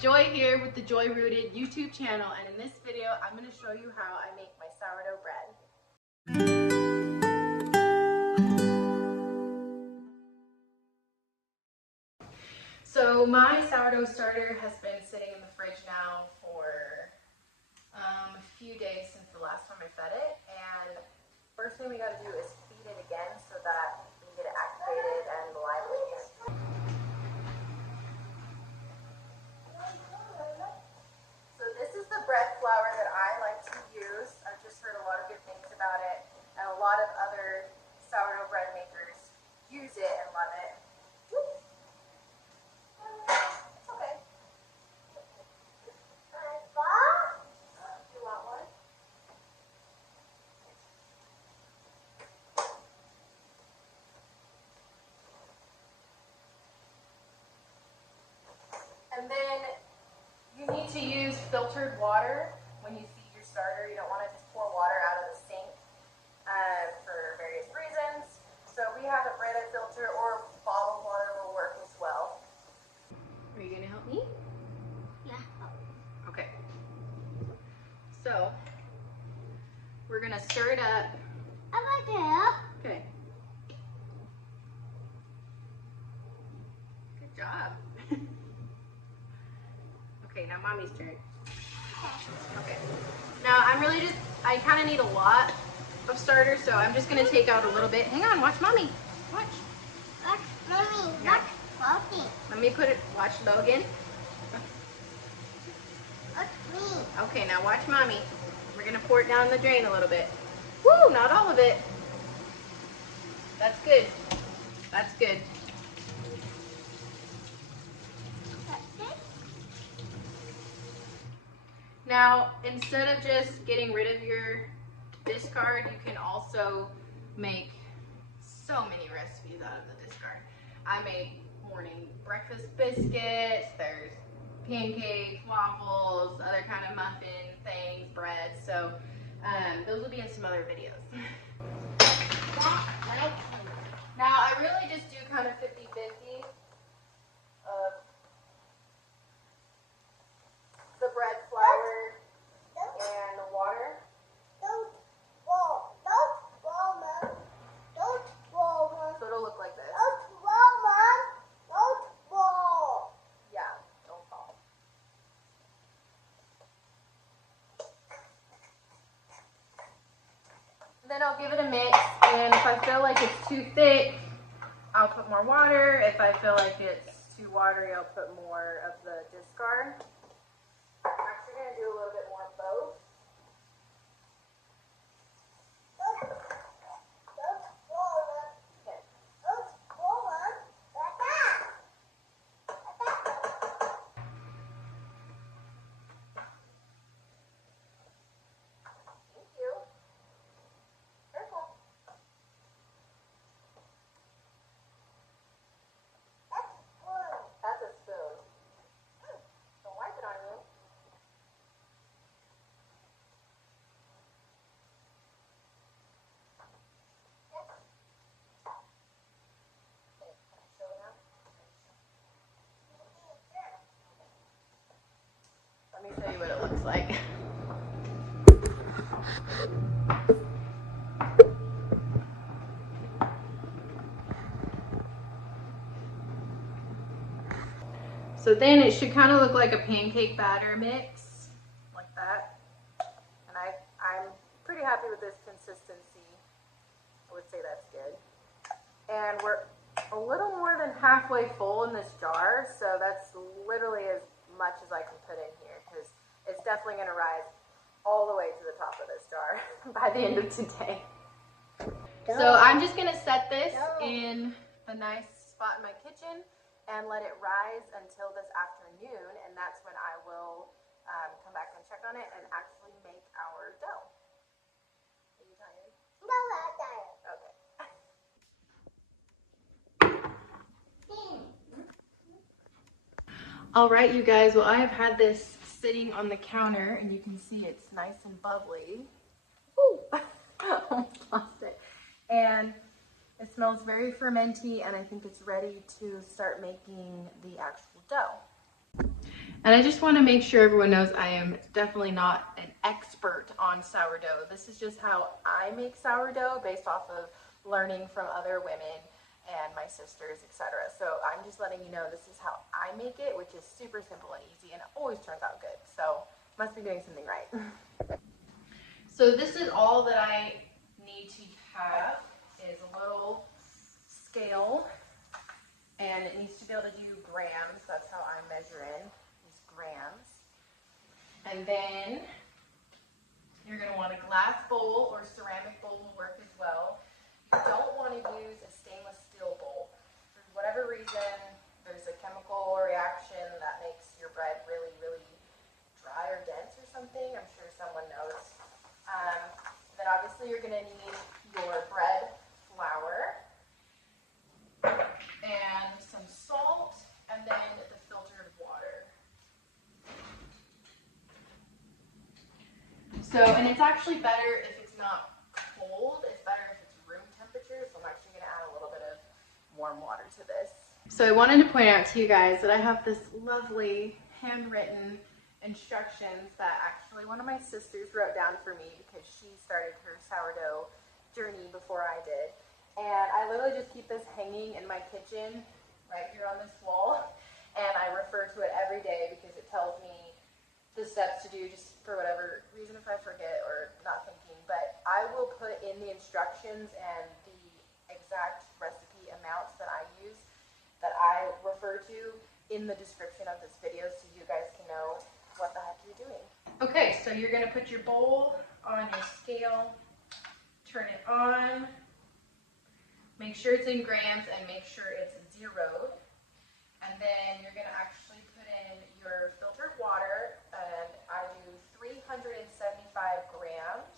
Joy here with the Joy Rooted YouTube channel, and in this video I'm going to show you how I make my sourdough bread. So my sourdough starter has been sitting in the fridge now for a few days since the last time I fed it, and first thing we got to do is feed it again so that we can get it activated and lively. So this is the bread flour that I like to use. I've just heard a lot of good things about it, and a lot of other sourdough bread makers use it and love it. And then you need to use filtered water when you feed your starter. You don't want to just pour water out of the sink for various reasons. So we have a Brita filter, or bottled water will work as well. Are you going to help me? Yeah. Okay. So we're going to stir it up. I like to help. Okay. Good job. Okay, now mommy's turn. Okay. Now I kind of need a lot of starter, so I'm just going to take out a little bit. Hang on, watch mommy. Watch. Watch mommy. Yeah. Watch mommy. Let me put it, watch Logan. Watch me. Okay, now watch mommy. We're going to pour it down the drain a little bit. Woo, not all of it. That's good. That's good. Now, instead of just getting rid of your discard, you can also make so many recipes out of the discard. I make morning breakfast biscuits, there's pancakes, waffles, other kind of muffin things, bread. So those will be in some other videos. Now, I really just do kind of 50-50 of the bread flour and the water. Don't roll. Don't roll, Mom. Don't roll, Mom. So it'll look like this. Don't roll, Mom. Don't roll. Yeah, don't fall. Then I'll give it a mix, and if I feel like it's too thick, I'll put more water. If I feel like it's too watery, I'll put more of the discard. I'm actually going to do a little bit more of both. Don't roll, Mom. Okay. Don't roll, Mom. Like that. Thank you. Careful. That's a spoon. Don't wipe it on you. Okay, can I show now? Let me show you what it looks like. So then it should kind of look like a pancake batter mix, like that. And I'm pretty happy with this consistency. I would say that's good. And we're a little more than halfway full in this jar, so that's literally as much as I can put in here, because it's definitely going to rise all the way to the top of this jar by the end of today. So I'm just going to set this in a nice spot in my kitchen and let it rise until this afternoon, and that's when I will come back and check on it and actually make our dough. Are you tired? No, I'm tired. Okay. All right, you guys, well, I have had this sitting on the counter, and you can see it's nice and bubbly. Ooh, almost lost it. And it smells very fermenty, and I think it's ready to start making the actual dough. And I just want to make sure everyone knows I am definitely not an expert on sourdough. This is just how I make sourdough based off of learning from other women and my sisters, etc. So I'm just letting you know this is how I make it, which is super simple and easy, and it always turns out good. So must be doing something right. So this is all that I need to have is a little scale, and it needs to be able to do grams. That's how I measure in, is grams. And then you're going to want a glass bowl or ceramic bowl will work as well. You don't want to use a stainless steel bowl. For whatever reason, there's a chemical reaction that makes your bread really, really dry or dense or something. I'm sure someone knows. Then obviously you're going to need your bread flour and some salt, and then the filtered water. So, and it's actually better if it's not cold. It's better if it's room temperature. So I'm actually going to add a little bit of warm water to this. So I wanted to point out to you guys that I have this lovely handwritten instructions that actually one of my sisters wrote down for me because she started her sourdough journey before I did. And I literally just keep this hanging in my kitchen right here on this wall, and I refer to it every day because it tells me the steps to do just for whatever reason if I forget or not thinking. But I will put in the instructions and the exact recipe amounts that I use that I refer to in the description of this video so you guys can know what the heck you're doing. Okay, so you're going to put your bowl on your scale, turn it on, make sure it's in grams and make sure it's zeroed. And then you're going to actually put in your filtered water, and I do 375 grams.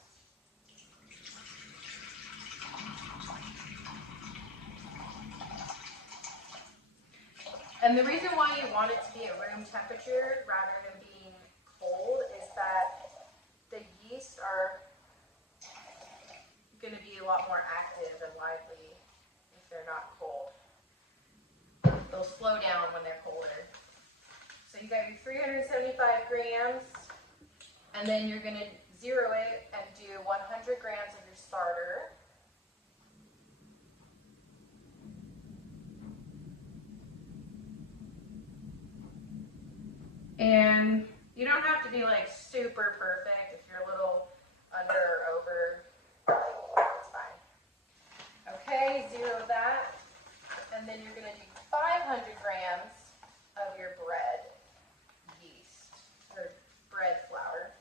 And the reason why you want it to be at room temperature rather than being cold is that the yeast are going to be a lot more active and lively if they're not cold. They'll slow down when they're colder. So you got your 375 grams, and then you're going to zero it and do 100 grams of your starter. And you don't have to be like super perfect. If you're a little under or over, it's fine. Okay, zero that. And then you're going to do 500 grams of your bread yeast, or bread flour.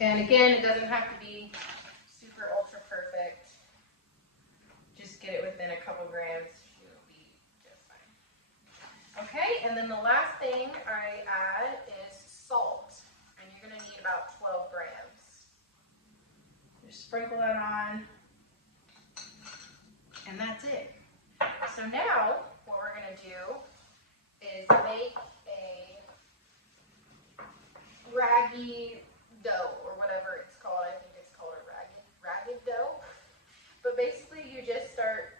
And again, it doesn't have to be super ultra perfect. Just get it within a couple grams. You'll be just fine. Okay, and then the last thing I add is salt. And you're going to need about 12 grams. Just sprinkle that on. And that's it. So now, what we're going to do is make a raggy dough, or whatever it's called. I think it's called a ragged dough. But basically you just start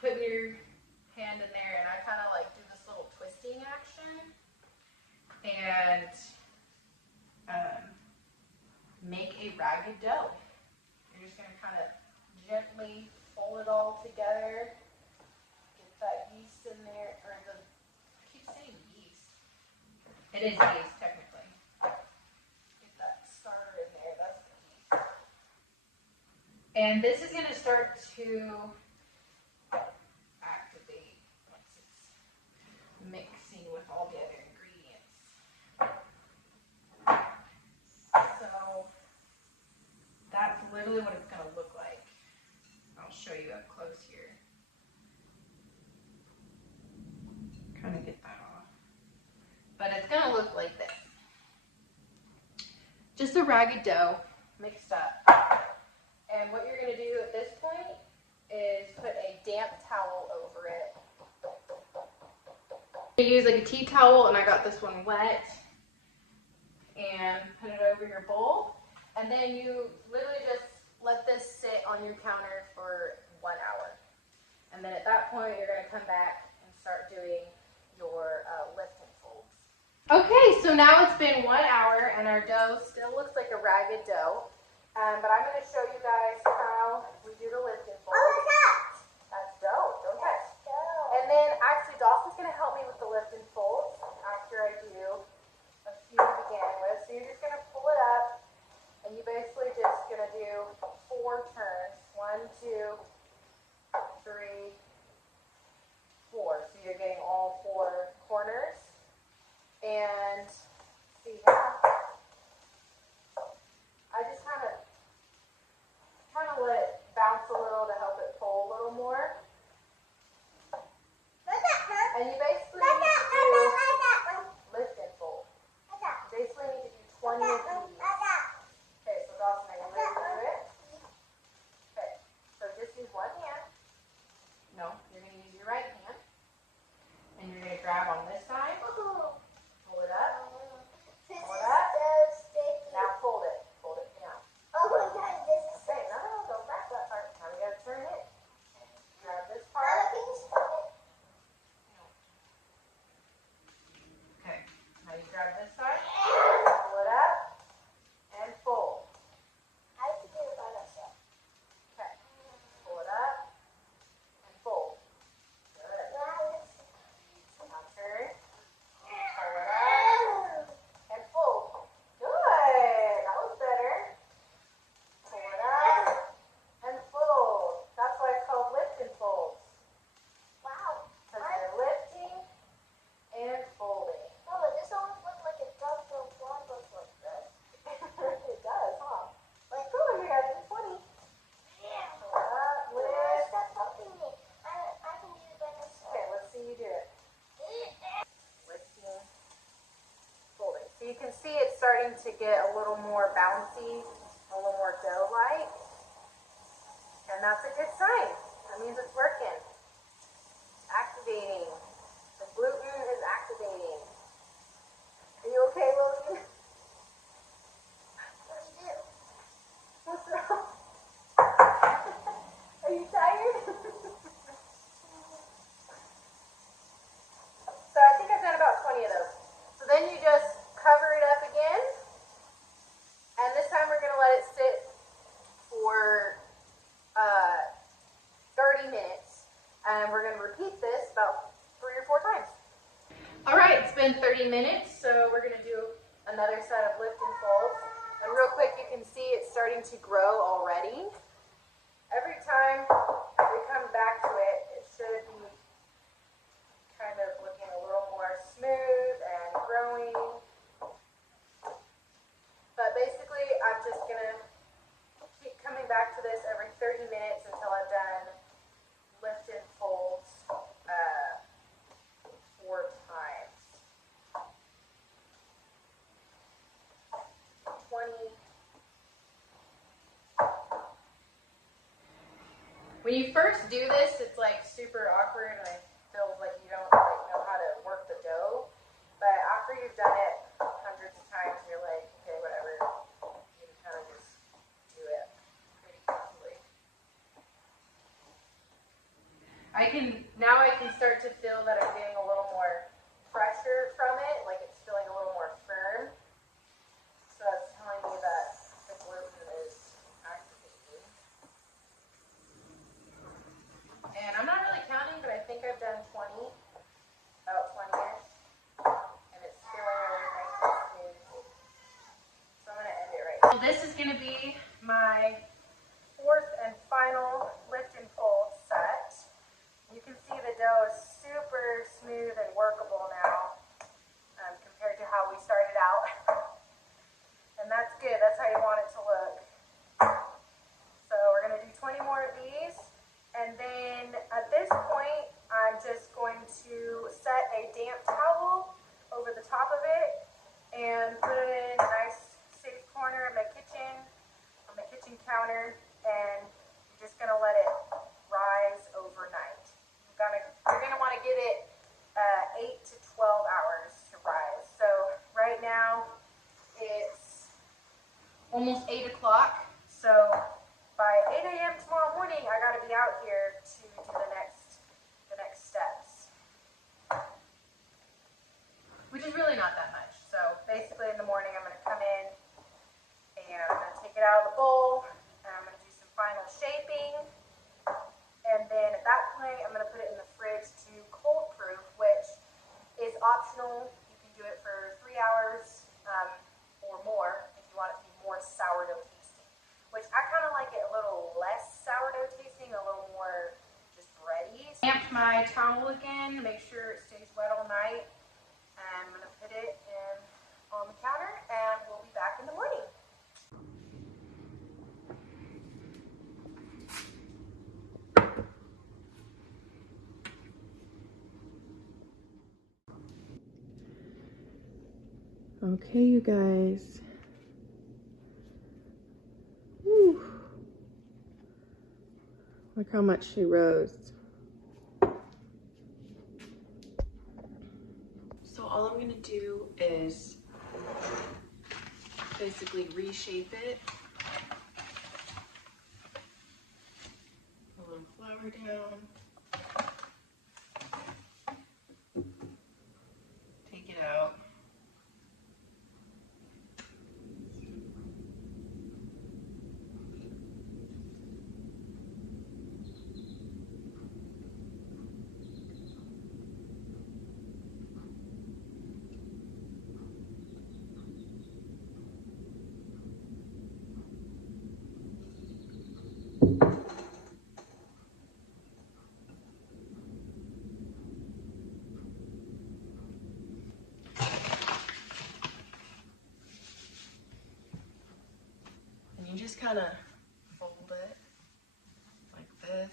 putting your hand in there, and I kind of like do this little twisting action and make a ragged dough. You're just going to kind of gently fold it all together, get that yeast in there, or I keep saying yeast. It is yeast technically. And this is going to start to activate once it's mixing with all the other ingredients. So that's literally what it's going to look like. I'll show you up close here. Kind of get that off. But it's going to look like this. Just a ragged dough mixed up. And what you're going to do at this point is put a damp towel over it. I use like a tea towel, and I got this one wet. And put it over your bowl. And then you literally just let this sit on your counter for 1 hour. And then at that point, you're gonna come back and start doing your lift and folds. Okay, so now it's been 1 hour and our dough still looks like a ragged dough. But I'm gonna show you guys how we do the lift and fold. Oh, that. That's dough, don't touch. That's dough. And then actually Dawson's gonna help me with the lift and folds after I do a few to begin with. So you're just gonna pull it up and you basically just gonna do 4 turns. 1, 2, 3, 4. So you're getting all 4 corners. And see how I just kind of let it bounce a little to help it pull a little more. Let that hurt. And you basically Let need that, to let do that one. lift and fold. Let that. You basically need to do 20 of these. Let that. Okay, so Dawson, are you ready to do it? Okay, so just use one hand. No, you're going to use your right hand. And you're going to grab on this side, Ooh. pull it up. This Pull is it up. so sticky. Now fold it. Fold it down. Oh my god, this is so Okay, no, don't grab that part. Now we got to turn it. Grab this Now part. can you stop it? Okay, now you grab this side. Pull it up. And fold. I have to do it by myself. Okay, pull it up. And fold. Good. Wow, this is Now turn. Pull it up. And fold. Good. That was better. Pull it up. And fold. That's why it's called lift and folds. wow. Because you're lifting and folding. Mama, this almost looks like a dumbbell one looks like this. It does, huh? Like, Cool, we got it in 20. yeah. Pull it up, Mama, lift. stop helping me. I can do it by myself. Okay, let's see you do it. Lifting, folding. So you can see it's starting to get a little more bouncy, a little more dough-like. And that's a good sign. That means it's working. Activating. The gluten is activating. Are you okay, Lily? What do you do? What's wrong? Are you tired? So I think I've done about 20 of those. So then you just cover it up again. And this time we're going to let it sit for 30 minutes. And we're going to repeat this about 3 or 4 times. All right, it's been 30 minutes, so we're going to do another set of lift and folds. And real quick, you can see it's starting to grow already. Every time we come back to it, it should be kind of looking a little more smooth and growing. But basically, I'm just going to keep coming back to this every 30 minutes until I've done lift and folds 4 times. 20. When you first do this, it's like super awkward and I feel like you don't like know how to work the dough. But after you've done it hundreds of times, you're like, okay, whatever. You can kind of just do it pretty easily. Now I can start to feel that I'm getting a little more pressure from it, like it's feeling a little more firm. So that's telling me that the gluten is activated. And I'm not really counting, but I think I've done 20, about 20-ish. And it's feeling really nice and smooth. So I'm going to end it right now. This is going to be my 4th and final lift and fold set. You can see the dough is super smooth and workable now compared to how we started out. And that's good. That's how you want it to look. So we're going to do 20 more of these. And then at this point, I'm just going to set a damp towel over the top of it and put it in a nice safe corner of my kitchen, on my kitchen counter, and you're just going to let it rise overnight. You're going to want to give it 8 to 12 hours to rise. So right now it's almost 8 o'clock. So by 8 a.m. tomorrow morning, I gotta be out here to do the next steps. Which is really not that much. So basically in the morning, I'm gonna come in and I'm gonna take it out of the bowl and I'm gonna do some final shaping. And then at that point, I'm gonna put it in the fridge to cold proof, which is optional. You can do it for 3 hours or more if you want it to be more sourdough tasting. Which I kind of like it a little less sourdough tasting, a little more just bready. Stamped my towel again, make sure it stays wet all night. And I'm gonna put it in on the counter, and we'll be back in the morning. Okay, you guys. Whew. Look how much she rose. So all I'm gonna do is basically reshape it. Put a little flour down. Take it out. And you just kind of fold it like this.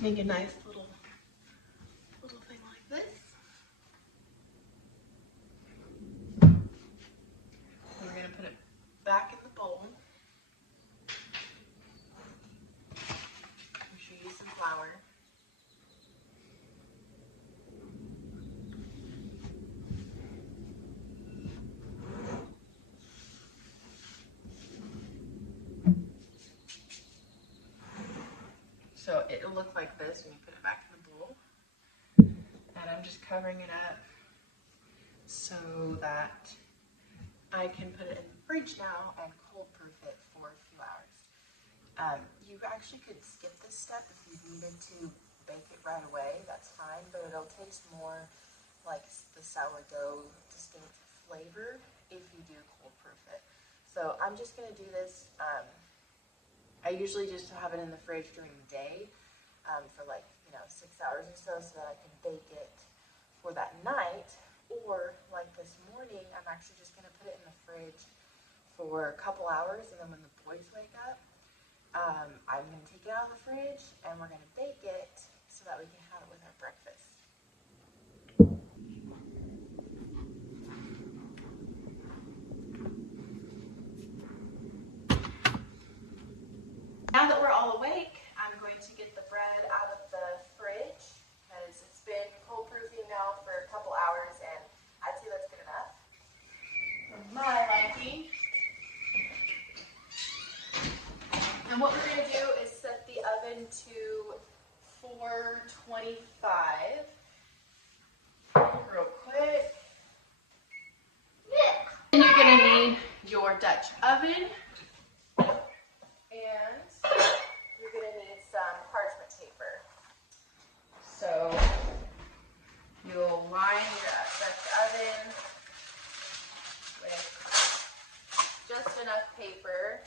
Make a nice little thing like this. And we're gonna put it back in the bowl. Make sure you use some flour. So it'll look like this when you put it back in the bowl. And I'm just covering it up so that I can put it in the fridge now and cold proof it for a few hours. You actually could skip this step if you needed to bake it right away, that's fine, but it'll taste more like the sourdough distinct flavor if you do cold proof it. So I'm just gonna do this. I usually just have it in the fridge during the day for like 6 hours or so that I can bake it for that night. Or like this morning, I'm actually just gonna put it in the fridge for a couple hours, and then when the boys wake up, I'm gonna take it out of the fridge and we're gonna bake it so that we can have it with our breakfast. Now that we're all awake, I'm going to get the bread out of the fridge because it's been cold proofing now for a couple hours, and I'd say that's good enough for my liking. And what we're going to do is set the oven to 425 real quick. And you're going to need your Dutch oven. And you're going to need some parchment paper. So you'll line your Dutch oven with just enough paper.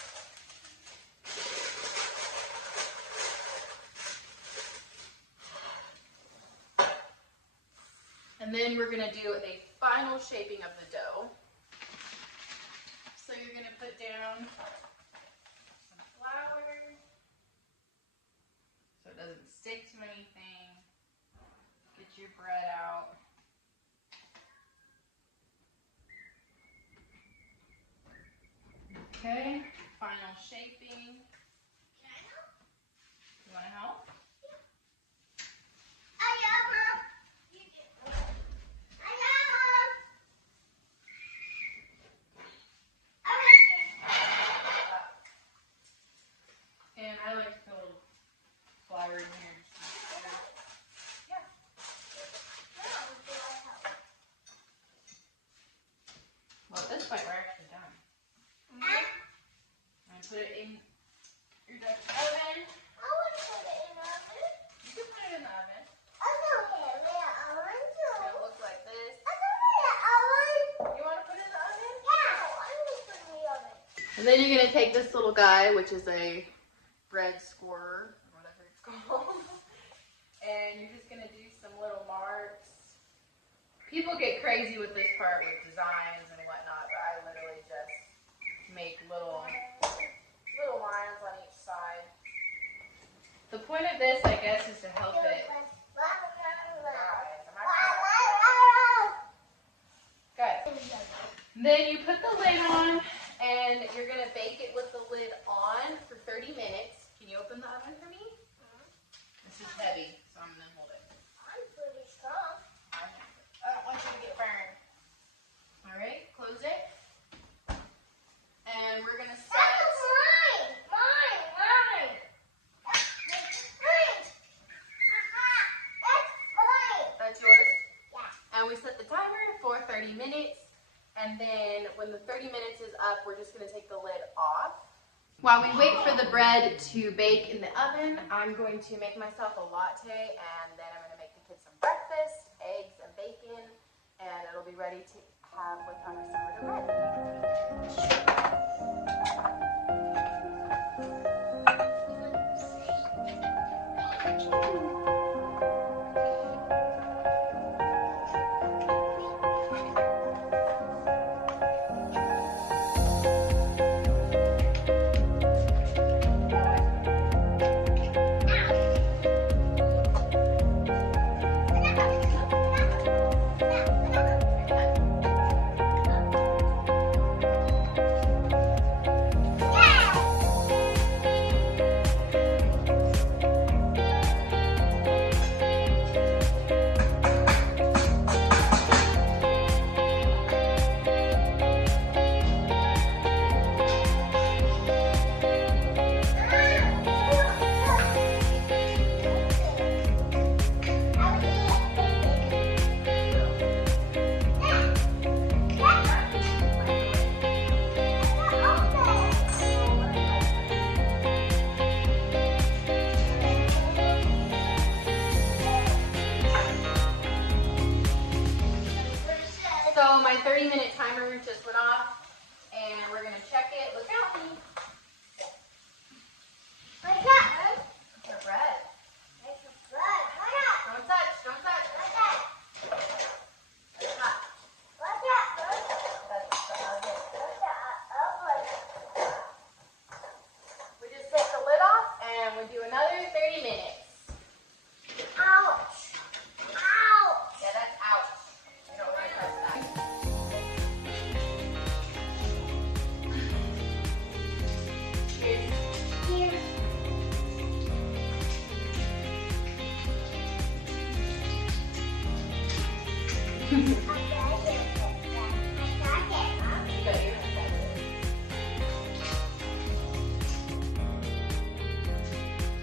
And then we're going to do a final shaping of the dough. So you're going to put down some flour so it doesn't stick to anything. Get your bread out. Okay, final shaping. You want to help? And then you're gonna take this little guy, which is a bread scorer, or whatever it's called, and you're just gonna do some little marks. People get crazy with this part with designs and whatnot, but I literally just make little lines on each side. The point of this, I guess, is to help it rise. Good. Then you put the lid on, and you're going to bake it with the lid on for 30 minutes. Can you open the oven for me? This is heavy, so I'm going to hold it. I'm pretty strong. I don't want you to get burned. All right, close it. And we're going to set... That's mine! Mine! That's yours? Yeah. And we set the timer for 30 minutes. And then when the 30 minutes is up, we're just going to take the lid off. While we wait for the bread to bake in the oven, I'm going to make myself a latte, and then I'm going to make the kids some breakfast, eggs and bacon, and it'll be ready to have with our sourdough bread. So my 30-minute timer just went off, and we're going to check it. Look out, me. What's that? The bread. It's a bread. Don't touch. Don't touch. What's that? It's hot. What's that? That's the oven. What's that? We just take the lid off, and we do another 30 minutes. Ouch! Ouch! Yeah, that's out. You don't want to touch that. Cheers. Here.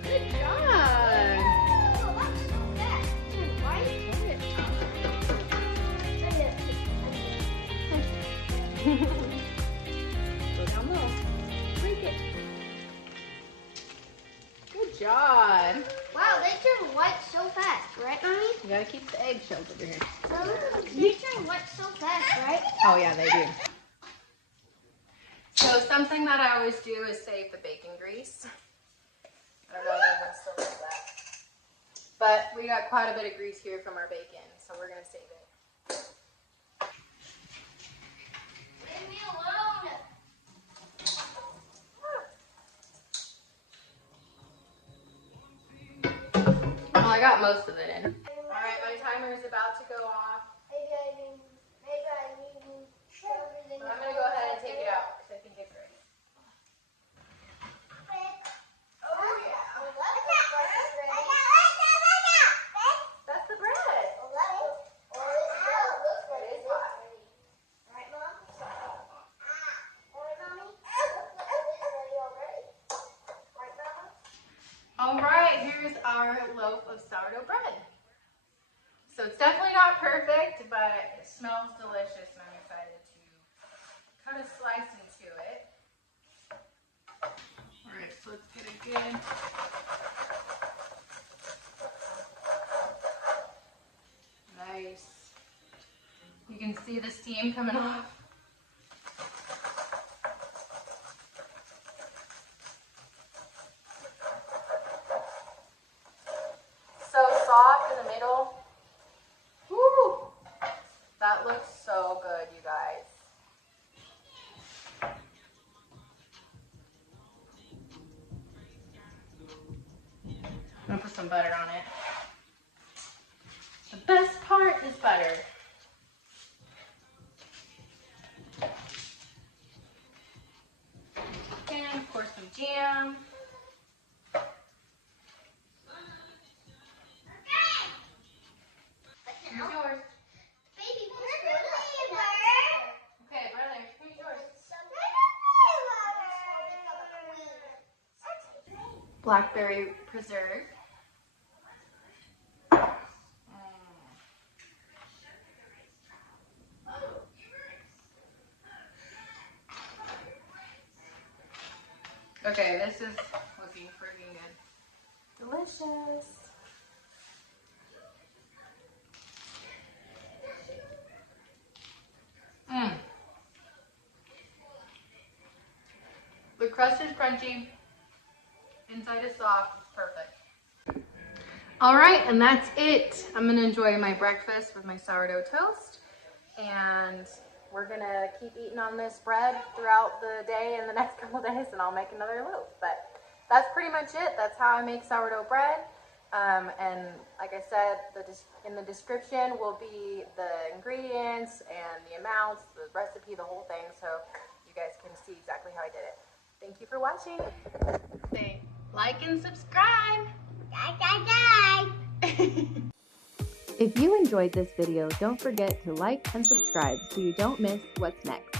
Good job. Go down low. Break it. Good job. Wow, they turn white so fast, right, Mommy? You gotta keep the eggshells over here. They turn white so fast, right? Oh yeah, they do. So something that I always do is save the bacon grease. I don't know if anyone still does that. But we got quite a bit of grease here from our bacon, so we're gonna save it. Leave me alone. Well, I got most of it in. Alright, my timer is about to go off. Maybe I need everything. But I'm gonna go ahead and take it out because I think it's ready. Oh yeah. That's the bread. Alright, here's our loaf of sourdough bread. So it's definitely not perfect, but it smells delicious, and I'm excited to cut a slice into it. Alright, so let's get it good. Nice. You can see the steam coming off. middle. Woo! That looks so good, you guys. I'm gonna put some butter on it. The best part is butter. And of course some jam. Here's yours. Baby, where's Okay, brother, here's yours. Blackberry preserve. Okay, this is looking freaking good. Delicious. Mmm. The crust is crunchy. Inside is soft. It's perfect. All right, and that's it. I'm gonna enjoy my breakfast with my sourdough toast, and we're gonna keep eating on this bread throughout the day and the next couple days, and I'll make another loaf. But that's pretty much it. That's how I make sourdough bread. And like I said, in the description will be the ingredients and the amounts, the recipe, the whole thing, so you guys can see exactly how I did it. Thank you for watching. Say like and subscribe. If you enjoyed this video, don't forget to like and subscribe so you don't miss what's next.